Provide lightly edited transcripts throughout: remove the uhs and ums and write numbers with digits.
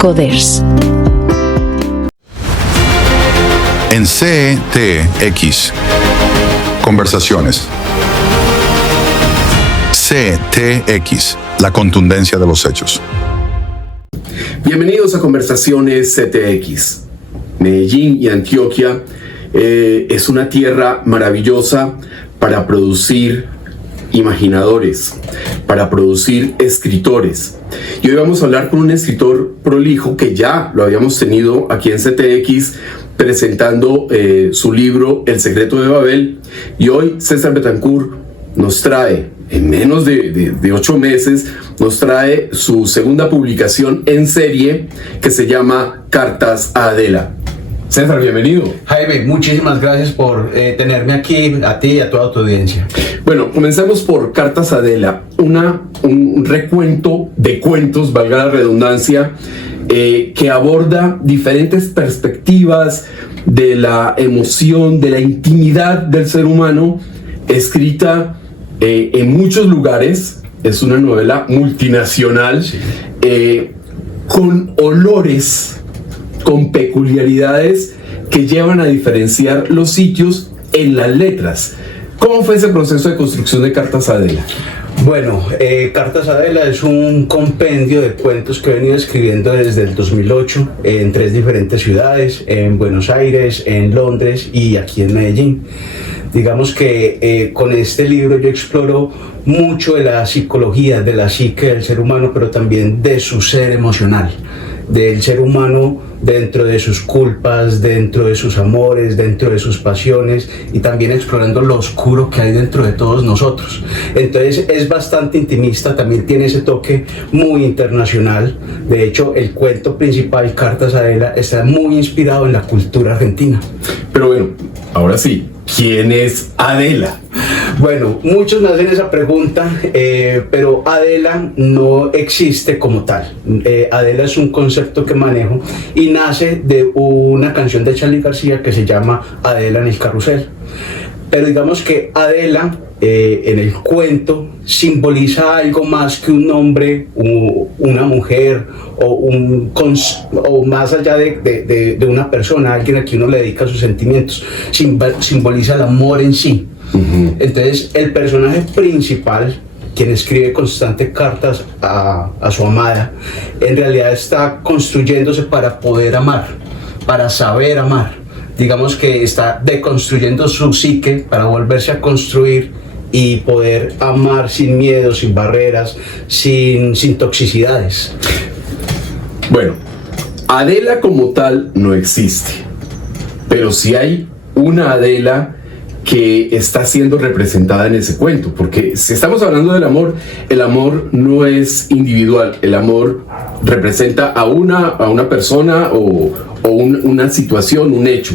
Coders. En CTX, conversaciones. CTX, la contundencia de los hechos. Bienvenidos a Conversaciones CTX. Medellín y Antioquia es una tierra maravillosa para producir imaginadores, para producir escritores. Y hoy vamos a hablar con un escritor prolijo que ya lo habíamos tenido aquí en CTX presentando su libro El secreto de Babel. Y hoy César Betancourt nos trae, en menos de 8 meses, nos trae su segunda publicación en serie que se llama Cartas a Adela. César, bienvenido. Jaime, muchísimas gracias por tenerme aquí, a ti y a toda tu audiencia. Bueno, comencemos por Cartas a Adela, un recuento de cuentos, valga la redundancia, que aborda diferentes perspectivas de la emoción, de la intimidad del ser humano, escrita en muchos lugares. Es una novela multinacional, sí. Con olores, con peculiaridades que llevan a diferenciar los sitios en las letras. ¿Cómo fue ese proceso de construcción de Cartas a Adela? Bueno, Cartas a Adela es un compendio de cuentos que he venido escribiendo desde el 2008 en 3 diferentes ciudades, en Buenos Aires, en Londres y aquí en Medellín. Digamos que con este libro yo exploro mucho de la psicología, de la psique del ser humano, pero también de su ser emocional, del ser humano dentro de sus culpas, dentro de sus amores, dentro de sus pasiones, y también explorando lo oscuro que hay dentro de todos nosotros. Entonces es bastante intimista, también tiene ese toque muy internacional. De hecho, el cuento principal, Cartas a Adela, está muy inspirado en la cultura argentina. Pero bueno, ahora sí, ¿quién es Adela? Bueno, muchos me hacen esa pregunta, pero Adela no existe como tal. Adela es un concepto que manejo y nace de una canción de Charly García que se llama Adela en el carrusel. Pero digamos que Adela en el cuento simboliza algo más que un hombre, una mujer o más allá de una persona, alguien a quien uno le dedica sus sentimientos. Simboliza el amor en sí. Uh-huh. Entonces el personaje principal, quien escribe constantes cartas a su amada, en realidad está construyéndose para poder amar, para saber amar. Digamos que está deconstruyendo su psique para volverse a construir y poder amar sin miedo, sin barreras, sin toxicidades. Bueno, Adela como tal no existe, pero sí hay una Adela que está siendo representada en ese cuento, porque si estamos hablando del amor, el amor no es individual, el amor representa a una persona o una situación, un hecho.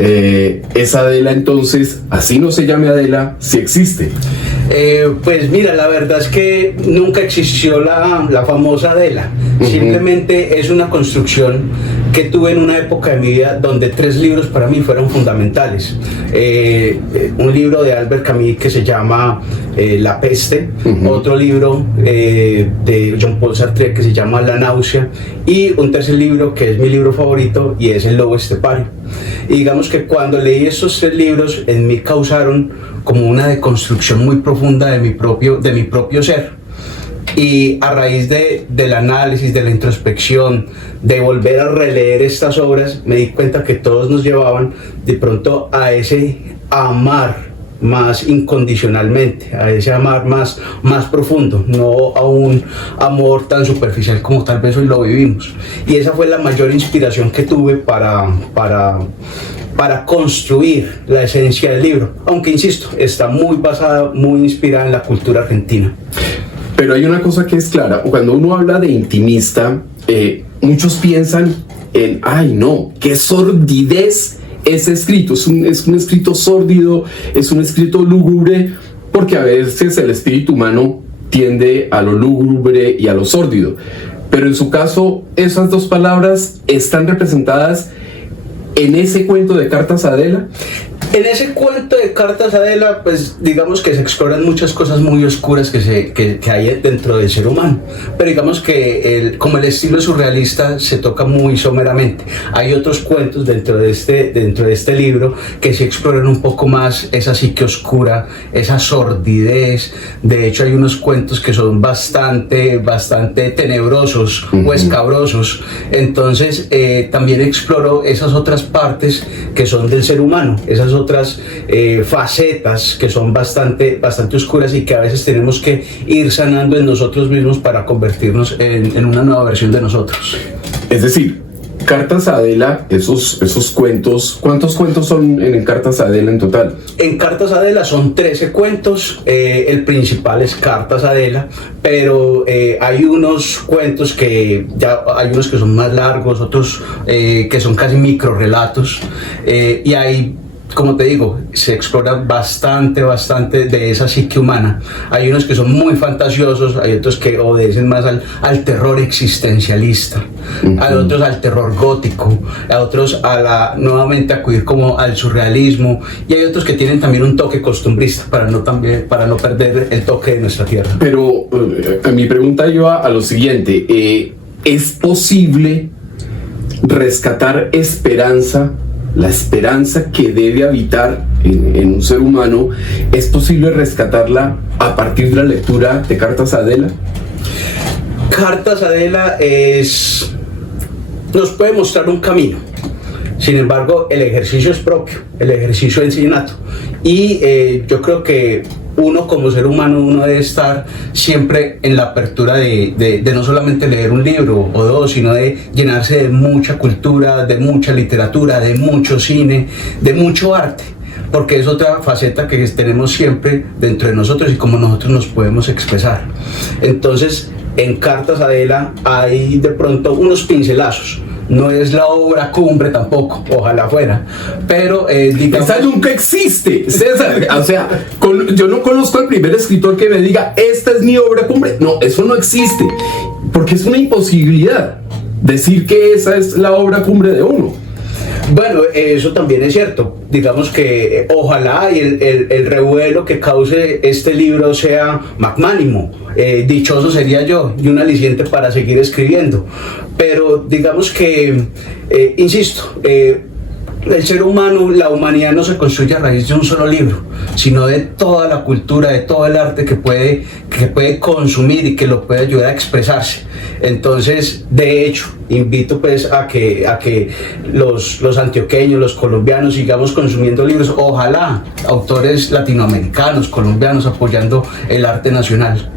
Esa Adela, entonces, así no se llame Adela, sí existe. Pues mira, la verdad es que nunca existió la famosa Adela. Uh-huh. Simplemente es una construcción que tuve en una época de mi vida donde 3 libros para mí fueron fundamentales. Un libro de Albert Camus que se llama La peste, uh-huh. Otro libro de Jean-Paul Sartre que se llama La náusea, y un tercer libro que es mi libro favorito y es El lobo estepario. Y digamos que cuando leí esos 3 libros en mí causaron como una deconstrucción muy profunda de mi propio ser. Y a raíz del análisis, de la introspección, de volver a releer estas obras, me di cuenta que todos nos llevaban de pronto a ese amar más incondicionalmente, a ese amar más profundo, no a un amor tan superficial como tal vez hoy lo vivimos. Y esa fue la mayor inspiración que tuve para construir la esencia del libro, aunque insisto, está muy basada, muy inspirada en la cultura argentina. Pero hay una cosa que es clara, cuando uno habla de intimista, muchos piensan en, ay no, qué sordidez ese escrito, es un escrito sórdido, es un escrito lúgubre, porque a veces el espíritu humano tiende a lo lúgubre y a lo sórdido. Pero en su caso, esas 2 palabras están representadas en ese cuento de Cartas a Adela. En ese cuento de Cartas a Adela, pues digamos que se exploran muchas cosas muy oscuras que hay dentro del ser humano, pero digamos que como el estilo surrealista se toca muy someramente. Hay otros cuentos dentro de este libro que sí exploran un poco más esa psique oscura, esa sordidez. De hecho hay unos cuentos que son bastante tenebrosos o escabrosos. Entonces también exploro esas otras partes que son del ser humano, esas otras facetas que son bastante oscuras y que a veces tenemos que ir sanando en nosotros mismos para convertirnos en una nueva versión de nosotros. Es decir, Cartas a Adela, esos cuentos, ¿cuántos cuentos son en Cartas a Adela en total? En Cartas a Adela son 13 cuentos, el principal es Cartas a Adela, pero hay unos cuentos hay unos que son más largos, otros que son casi microrelatos, y hay, como te digo, se explora bastante de esa psique humana. Hay unos que son muy fantasiosos, hay otros que obedecen más al terror existencialista, hay otros al terror gótico, a otros nuevamente acudir como al surrealismo, y hay otros que tienen también un toque costumbrista para no perder el toque de nuestra tierra. Pero mi pregunta lleva a lo siguiente, ¿es posible rescatar esperanza? La esperanza que debe habitar en un ser humano, ¿es posible rescatarla a partir de la lectura de Cartas a Adela? Cartas a Adela nos puede mostrar un camino. Sin embargo, el ejercicio es propio, el ejercicio es innato. Y yo creo que uno como ser humano, uno debe estar siempre en la apertura de no solamente leer un libro o dos, sino de llenarse de mucha cultura, de mucha literatura, de mucho cine, de mucho arte, porque es otra faceta que tenemos siempre dentro de nosotros y cómo nosotros nos podemos expresar. Entonces, en Cartas a Adela hay de pronto unos pincelazos. No es la obra cumbre tampoco, ojalá fuera, pero digamos... Esa nunca existe, César. O sea, yo no conozco al primer escritor que me diga, esta es mi obra cumbre. No, eso no existe, porque es una imposibilidad decir que esa es la obra cumbre de uno. Bueno, eso también es cierto. Digamos que ojalá y el revuelo que cause este libro sea magnánimo. Dichoso sería yo y un aliciente para seguir escribiendo. Pero digamos que, insisto, el ser humano, la humanidad no se construye a raíz de un solo libro, sino de toda la cultura, de todo el arte que puede consumir y que lo puede ayudar a expresarse. Entonces, de hecho, invito pues a que los antioqueños, los colombianos sigamos consumiendo libros, ojalá autores latinoamericanos, colombianos apoyando el arte nacional.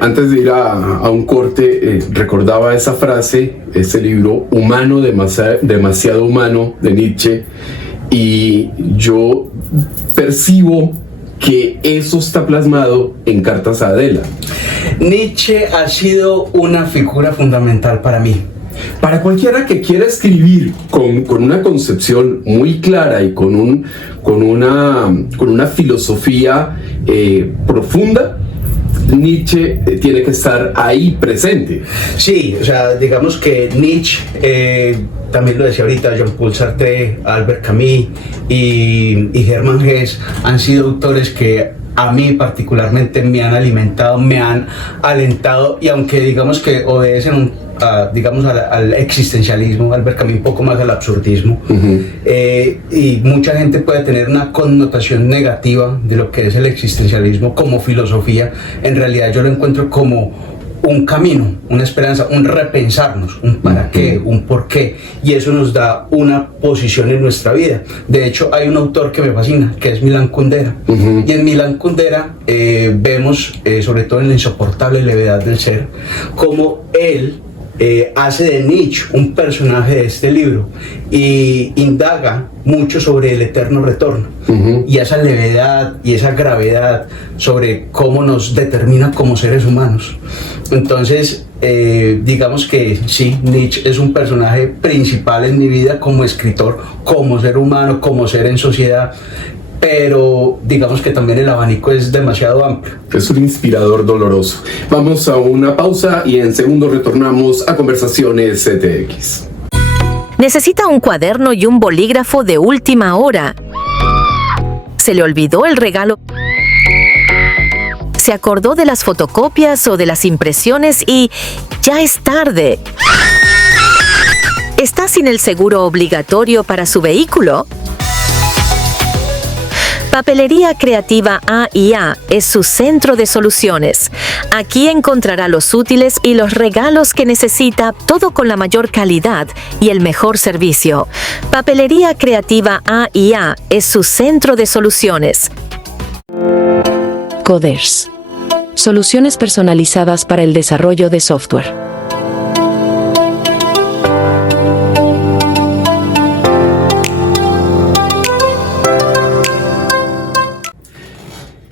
Antes de ir a un corte, recordaba esa frase, ese libro, Humano, demasiado humano, de Nietzsche, y yo percibo que eso está plasmado en Cartas a Adela. Nietzsche ha sido una figura fundamental para mí. Para cualquiera que quiera escribir con una concepción muy clara y con una filosofía profunda, Nietzsche tiene que estar ahí presente. Sí, o sea, digamos que Nietzsche, también lo decía ahorita, Jean-Paul Sartre, Albert Camus y Hermann Hesse han sido autores que a mí particularmente me han alimentado, me han alentado, y aunque digamos que obedecen al existencialismo, Albert Camus un poco más al absurdismo, y mucha gente puede tener una connotación negativa de lo que es el existencialismo como filosofía. En realidad yo lo encuentro como un camino, una esperanza, un repensarnos, un para qué, un por qué, y eso nos da una posición en nuestra vida. De hecho, hay un autor que me fascina, que es Milan Kundera, y en Milan Kundera vemos, sobre todo en la insoportable levedad del ser, cómo él hace de Nietzsche un personaje de este libro y indaga mucho sobre el eterno retorno y esa levedad y esa gravedad sobre cómo nos determina como seres humanos. Entonces, digamos que sí, Nietzsche es un personaje principal en mi vida como escritor, como ser humano, como ser en sociedad, pero digamos que también el abanico es demasiado amplio. Es un inspirador doloroso. Vamos a una pausa y en segundo retornamos a Conversaciones CTX. ¿Necesita un cuaderno y un bolígrafo de última hora? se le olvidó el regalo. Se acordó de las fotocopias o de las impresiones y ya es tarde. ¿Está sin el seguro obligatorio para su vehículo? Papelería Creativa A&A es su centro de soluciones. Aquí encontrará los útiles y los regalos que necesita, todo con la mayor calidad y el mejor servicio. Papelería Creativa A&A es su centro de soluciones. Coders. Soluciones personalizadas para el desarrollo de software.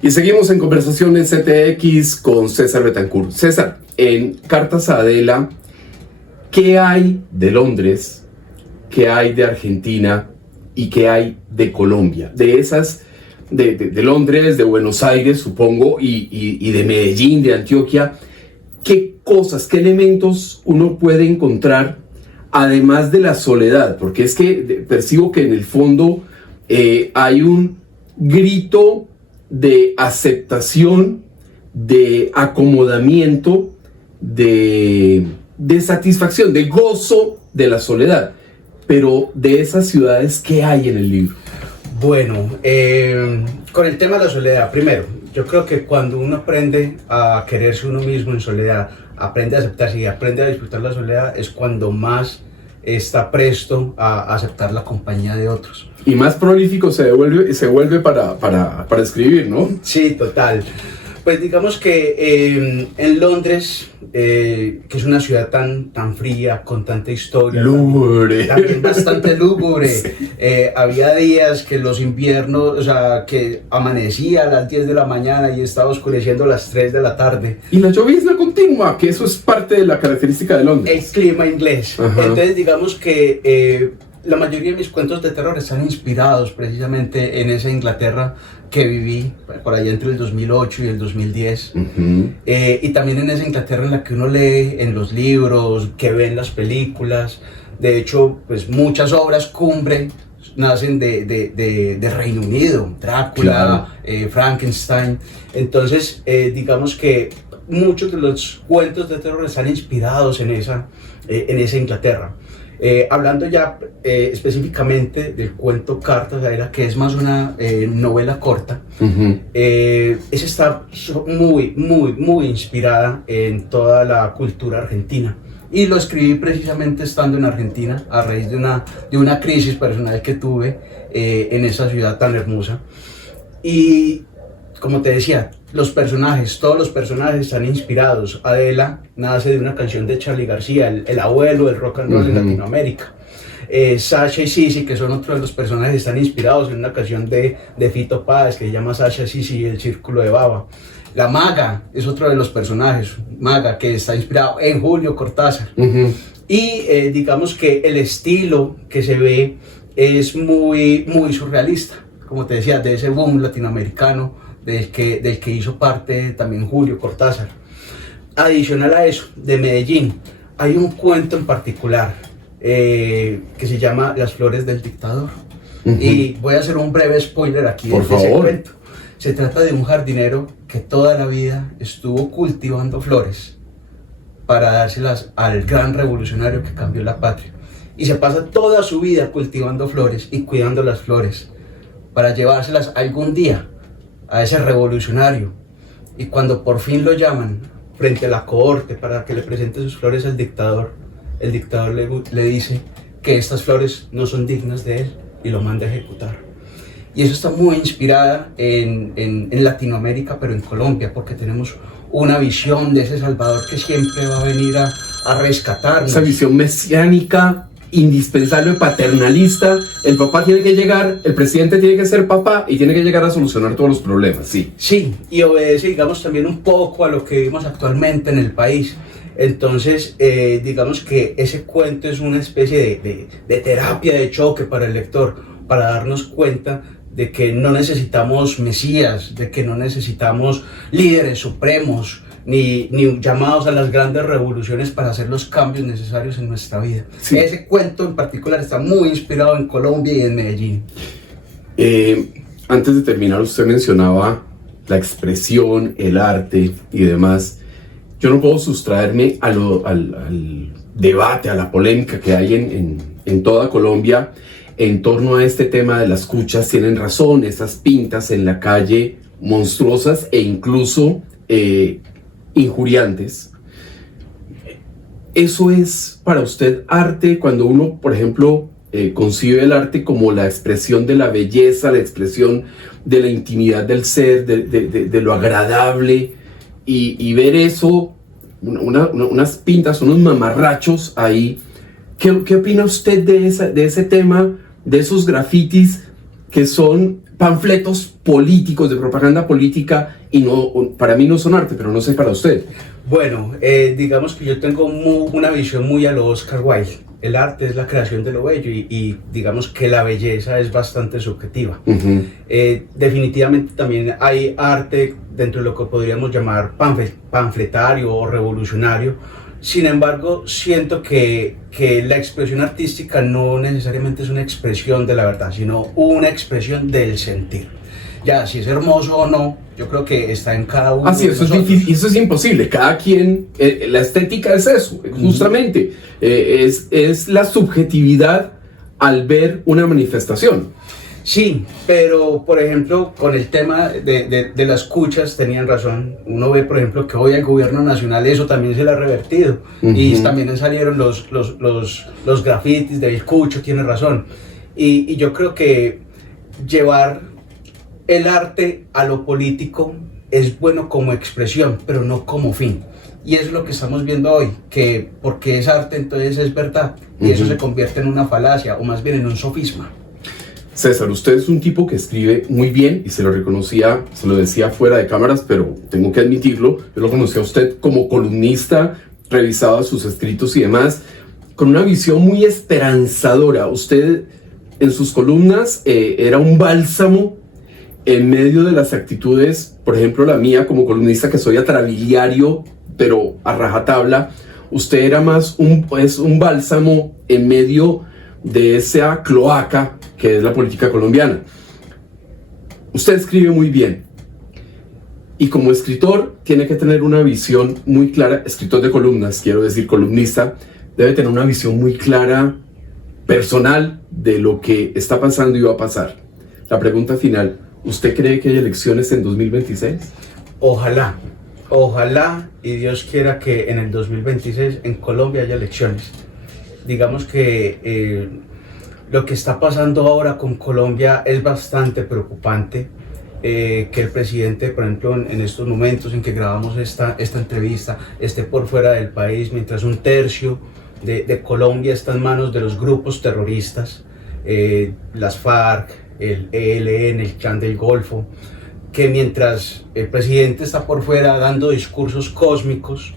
Y seguimos en Conversaciones CTX con César Betancourt. César, en Cartas a Adela, ¿qué hay de Londres? ¿Qué hay de Argentina? ¿Y qué hay de Colombia? De esas, de Londres, de Buenos Aires, supongo, y de Medellín, de Antioquia. ¿Qué cosas, qué elementos uno puede encontrar, además de la soledad? Porque es que percibo que en el fondo hay un grito de aceptación, de acomodamiento, de satisfacción, de gozo de la soledad. Pero de esas ciudades, ¿qué hay en el libro? Bueno, con el tema de la soledad, primero, yo creo que cuando uno aprende a quererse uno mismo en soledad, aprende a aceptarse y aprende a disfrutar la soledad, es cuando más está presto a aceptar la compañía de otros. Y más prolífico se vuelve para escribir, ¿no? Sí, total. Pues digamos que en Londres, que es una ciudad tan fría, con tanta historia, lúgubre, también bastante lúgubre, había días que los inviernos, o sea, que amanecía a las 10 de la mañana y estaba oscureciendo a las 3 de la tarde. Y la llovizna continua, que eso es parte de la característica de Londres. El clima inglés. Ajá. Entonces digamos que la mayoría de mis cuentos de terror están inspirados precisamente en esa Inglaterra que viví por allá entre el 2008 y el 2010. Uh-huh. Y también en esa Inglaterra en la que uno lee en los libros, que ve en las películas. De hecho, pues muchas obras cumbre nacen de Reino Unido, Drácula, claro. Frankenstein. Entonces, digamos que muchos de los cuentos de terror están inspirados en esa Inglaterra. Hablando ya específicamente del cuento Cartas a Adela, que es más una novela corta, uh-huh. Esa está muy inspirada en toda la cultura argentina. Y lo escribí precisamente estando en Argentina, a raíz de una crisis personal que tuve en esa ciudad tan hermosa. Y como te decía, todos los personajes están inspirados. Adela nace de una canción de Charly García, el abuelo del rock and roll uh-huh. en Latinoamérica. Sasha y Sisi, que son otros de los personajes, están inspirados en una canción de Fito Páez que se llama Sasha, Sisi y el Círculo de Baba. La Maga es otro de los personajes, Maga, que está inspirado en Julio Cortázar. Uh-huh. Y digamos que el estilo que se ve es muy surrealista, como te decía, de ese boom latinoamericano del que hizo parte también Julio Cortázar. Adicional a eso, de Medellín, hay un cuento en particular que se llama Las Flores del Dictador. Uh-huh. Y voy a hacer un breve spoiler aquí de ese cuento. Se trata de un jardinero que toda la vida estuvo cultivando flores para dárselas al gran revolucionario que cambió la patria. Y se pasa toda su vida cultivando flores y cuidando las flores para llevárselas algún día a ese revolucionario. Y cuando por fin lo llaman frente a la cohorte para que le presente sus flores al dictador, el dictador le dice que estas flores no son dignas de él y lo manda a ejecutar. Y eso está muy inspirada en Latinoamérica, pero en Colombia, porque tenemos una visión de ese Salvador que siempre va a venir a rescatarnos. Esa visión mesiánica, indispensable, paternalista. El papá tiene que llegar, el presidente tiene que ser papá y tiene que llegar a solucionar todos los problemas, sí. Sí, y obedece, digamos, también un poco a lo que vivimos actualmente en el país. Entonces, digamos que ese cuento es una especie de terapia de choque para el lector, para darnos cuenta de que no necesitamos mesías, de que no necesitamos líderes supremos, ni llamados a las grandes revoluciones para hacer los cambios necesarios en nuestra vida. Sí. Ese cuento en particular está muy inspirado en Colombia y en Medellín. antes de terminar, usted mencionaba la expresión, el arte y demás. Yo no puedo sustraerme al debate, a la polémica que hay en toda Colombia en torno a este tema de las cuchas. Tienen razón, esas pintas en la calle monstruosas e incluso injuriantes. ¿Eso es para usted arte? Cuando uno, por ejemplo, concibe el arte como la expresión de la belleza, la expresión de la intimidad del ser, de lo agradable, y ver eso, unas pintas, unos mamarrachos ahí. ¿Qué opina usted de ese tema, de esos grafitis que son panfletos políticos, de propaganda política, y para mí no son arte, pero no sé para usted? Bueno, digamos que yo tengo una visión muy a lo Oscar Wilde. El arte es la creación de lo bello y digamos que la belleza es bastante subjetiva. Uh-huh. Definitivamente también hay arte dentro de lo que podríamos llamar panfletario o revolucionario. Sin embargo, siento que la expresión artística no necesariamente es una expresión de la verdad, sino una expresión del sentir. Ya, si es hermoso o no, yo creo que está en cada uno. Sí, eso es difícil, eso es imposible. Cada quien, la estética es eso, justamente. Es la subjetividad al ver una manifestación. Sí, pero por ejemplo, con el tema de las cuchas tenían razón. Uno ve, por ejemplo, que hoy al gobierno nacional eso también se le ha revertido. Uh-huh. Y también salieron los grafitis del cucho, tiene razón. Y yo creo que llevar el arte a lo político es bueno como expresión, pero no como fin. Y eso es lo que estamos viendo hoy, que porque es arte entonces es verdad. Y eso se convierte en una falacia, o más bien en un sofisma. César, usted es un tipo que escribe muy bien y se lo decía fuera de cámaras, pero tengo que admitirlo. Yo lo conocí a usted como columnista, revisaba sus escritos y demás, con una visión muy esperanzadora. Usted en sus columnas era un bálsamo en medio de las actitudes, por ejemplo la mía como columnista, que soy atrabiliario, pero a rajatabla. Usted era más un bálsamo en medio de esa cloaca que es la política colombiana. Usted escribe muy bien y como escritor tiene que tener una visión muy clara. Escritor de columnas, quiero decir columnista, debe tener una visión muy clara, personal, de lo que está pasando y va a pasar. La pregunta final: ¿usted cree que hay elecciones en 2026? Ojalá y Dios quiera que en el 2026 en Colombia haya elecciones. Digamos que lo que está pasando ahora con Colombia es bastante preocupante. Que el presidente, por ejemplo, en estos momentos en que grabamos esta entrevista, esté por fuera del país, mientras un tercio de Colombia está en manos de los grupos terroristas, las FARC, el ELN, el Clan del Golfo, que mientras el presidente está por fuera dando discursos cósmicos,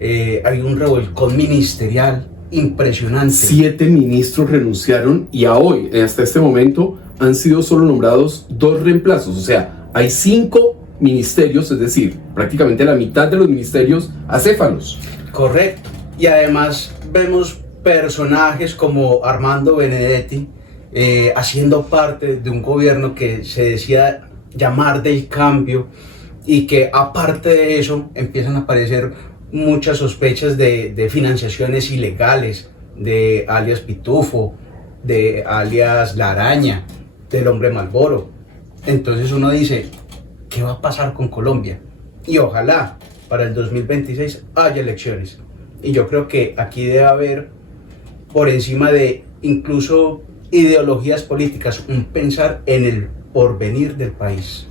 hay un revolcón ministerial impresionante. 7 ministros renunciaron y hasta este momento, han sido solo nombrados 2 reemplazos. O sea, hay 5 ministerios, es decir, prácticamente la mitad de los ministerios acéfalos. Correcto. Y además vemos personajes como Armando Benedetti haciendo parte de un gobierno que se decía llamar del cambio, y que aparte de eso empiezan a aparecer muchas sospechas de financiaciones ilegales, de alias Pitufo, de alias La Araña, del Hombre Malboro. Entonces uno dice, ¿qué va a pasar con Colombia? Y ojalá para el 2026 haya elecciones. Y yo creo que aquí debe haber, por encima de incluso ideologías políticas, un pensar en el porvenir del país.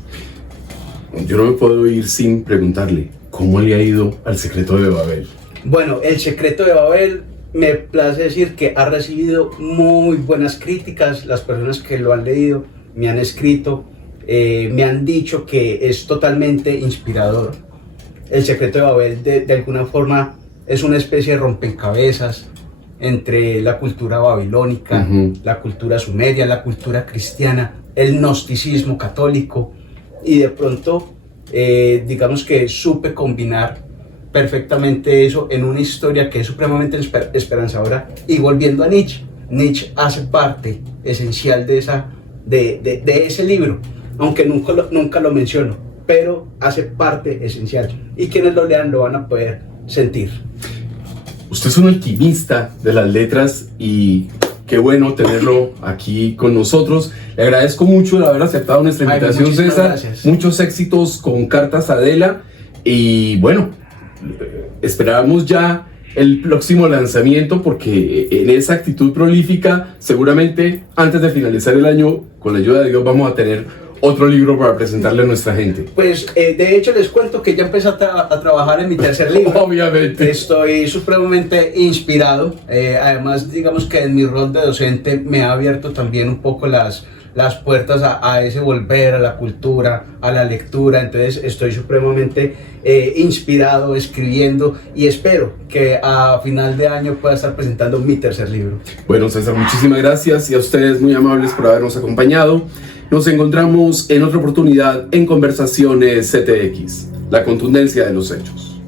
Yo no me puedo ir sin preguntarle, ¿cómo le ha ido al Secreto de Babel? Bueno, El Secreto de Babel, me place decir que ha recibido muy buenas críticas. Las personas que lo han leído me han escrito, me han dicho que es totalmente inspirador. El Secreto de Babel de alguna forma es una especie de rompecabezas entre la cultura babilónica, la cultura sumeria, la cultura cristiana, el gnosticismo católico, y de pronto digamos que supe combinar perfectamente eso en una historia que es supremamente esperanzadora. Y volviendo a Nietzsche hace parte esencial de ese libro, aunque nunca lo menciono, pero hace parte esencial y quienes lo lean lo van a poder sentir. Usted es un alquimista de las letras y qué bueno tenerlo aquí con nosotros. Le agradezco mucho el haber aceptado nuestra invitación, César. Gracias. Muchos éxitos con Cartas Adela y bueno, esperamos ya el próximo lanzamiento porque en esa actitud prolífica seguramente antes de finalizar el año, con la ayuda de Dios, vamos a tener otro libro para presentarle a nuestra gente. Pues de hecho les cuento que ya empecé a trabajar en mi tercer libro. Obviamente. Estoy supremamente inspirado. Además, digamos que en mi rol de docente me ha abierto también un poco las puertas a ese volver a la cultura, a la lectura. Entonces estoy supremamente inspirado, escribiendo y espero que a final de año pueda estar presentando mi tercer libro. Bueno, César, muchísimas gracias y a ustedes muy amables por habernos acompañado. Nos encontramos en otra oportunidad en Conversaciones CTX, la contundencia de los hechos.